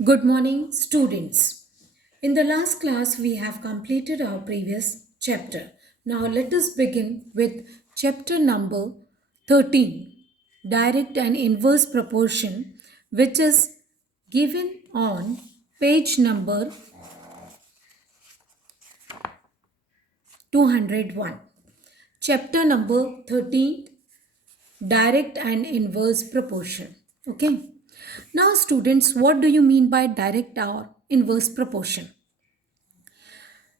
Good morning, students. In the last class, we have completed our previous chapter. Now, let us begin with chapter number 13, Direct and Inverse Proportion, which is given on page number 201. Chapter number 13, Direct and Inverse Proportion. Okay. Now, students, what do you mean by direct or inverse proportion?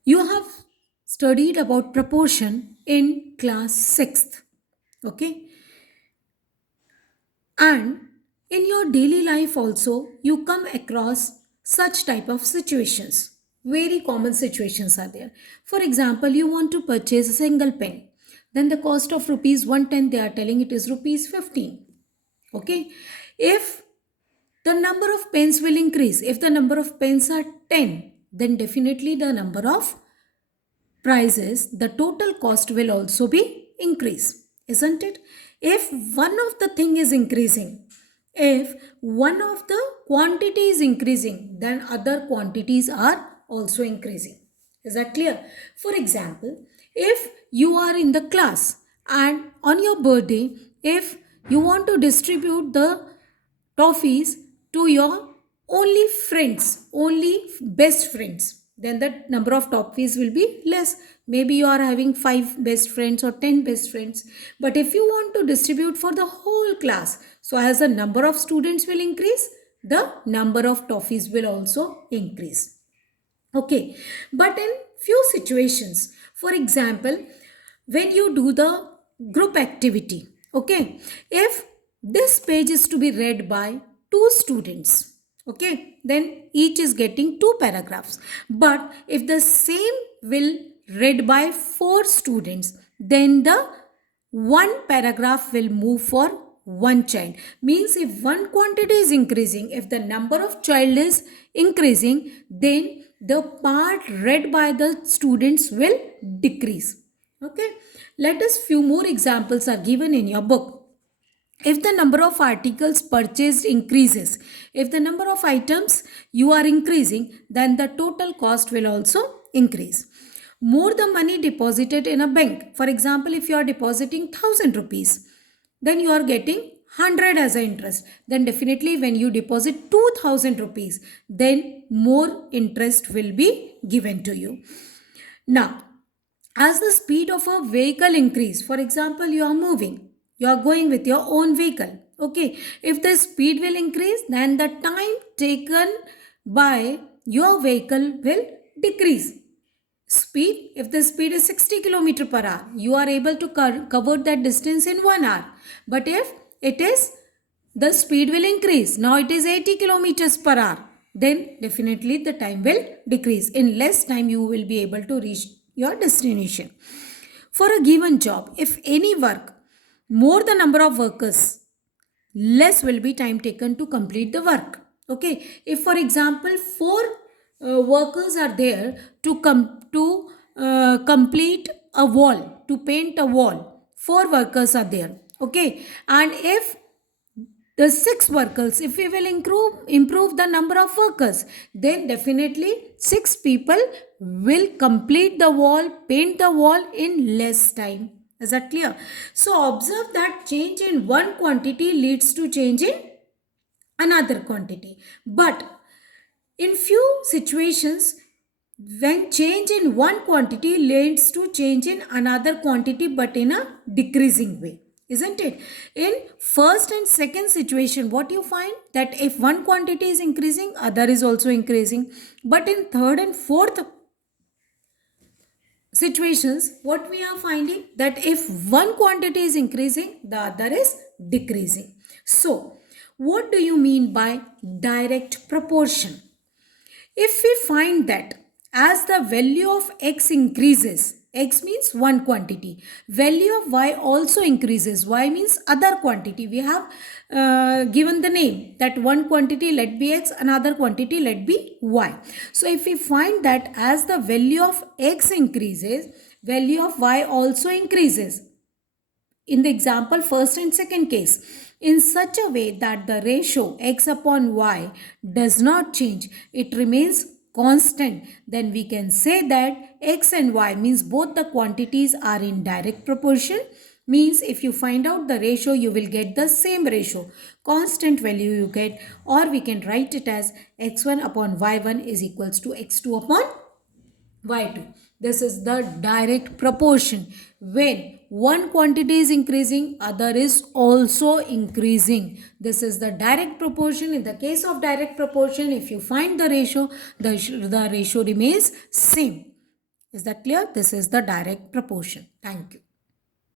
You have studied about proportion in class 6th. Okay. And in your daily life also, you come across such type of situations. Very common situations are there. For example, you want to purchase a single pen. Then the cost of rupees 110, they are telling it is rupees 15. Okay. If the number of pens will increase, if the number of pens are 10, then definitely the number of prices, the total cost will also be increase, isn't it? If one of the thing is increasing, if one of the quantity is increasing, then other quantities are also increasing. Is that clear? For example, if you are in the class and on your birthday, if you want to distribute the toffees to your only friends, only best friends, then the number of toffees will be less. Maybe you are having 5 best friends or 10 best friends. But if you want to distribute for the whole class, so as the number of students will increase, the number of toffees will also increase. Okay, but in few situations, for example, when you do the group activity, okay, if this page is to be read by two students, okay, then each is getting two paragraphs. But if the same will read by four students, then the one paragraph will move for one child. Means if one quantity is increasing, if the number of child is increasing, then the part read by the students will decrease. Okay, let us few more examples are given in your book. If the number of articles purchased increases, if the number of items you are increasing, then the total cost will also increase. More the money deposited in a bank, for example, if you are depositing 1000 rupees, then you are getting 100 as an interest. Then definitely when you deposit 2000 rupees, then more interest will be given to you. Now, as the speed of a vehicle increase, for example, you are moving, you are going with your own vehicle. Okay, if the speed will increase, then the time taken by your vehicle will decrease. Speed, if the speed is 60 kilometer per hour, you are able to cover that distance in 1 hour. But if it is, the speed will increase, now it is 80 kilometers per hour, then definitely the time will decrease. In less time you will be able to reach your destination. For a given job, if any work, more the number of workers, less will be time taken to complete the work. Okay, if for example four workers are there to complete a wall, to paint a wall, four workers are there. Okay, and if the six workers, if we will improve the number of workers, then definitely six people will complete the wall, paint the wall in less time. Is that clear? So observe that change in one quantity leads to change in another quantity. But in few situations, when change in one quantity leads to change in another quantity but in a decreasing way, isn't it? In first and second situation, what you find, that if one quantity is increasing, other is also increasing. But in third and fourth situations, what we are finding, that if one quantity is increasing, the other is decreasing. So what do you mean by direct proportion? If we find that as the value of x increases, x means one quantity, value of y also increases, y means other quantity. We have given the name that one quantity let be x, another quantity let be y. So if we find that as the value of x increases, value of y also increases. In the example first and second case, in such a way that the ratio x upon y does not change, it remains constant, then we can say that x and y means both the quantities are in direct proportion. Means if you find out the ratio, you will get the same ratio, constant value you get, or we can write it as x1 upon y1 is equals to x2 upon y2. This is the direct proportion. When one quantity is increasing, other is also increasing. This is the direct proportion. In the case of direct proportion, if you find the ratio, the ratio remains same. Is that clear? This is the direct proportion. Thank you.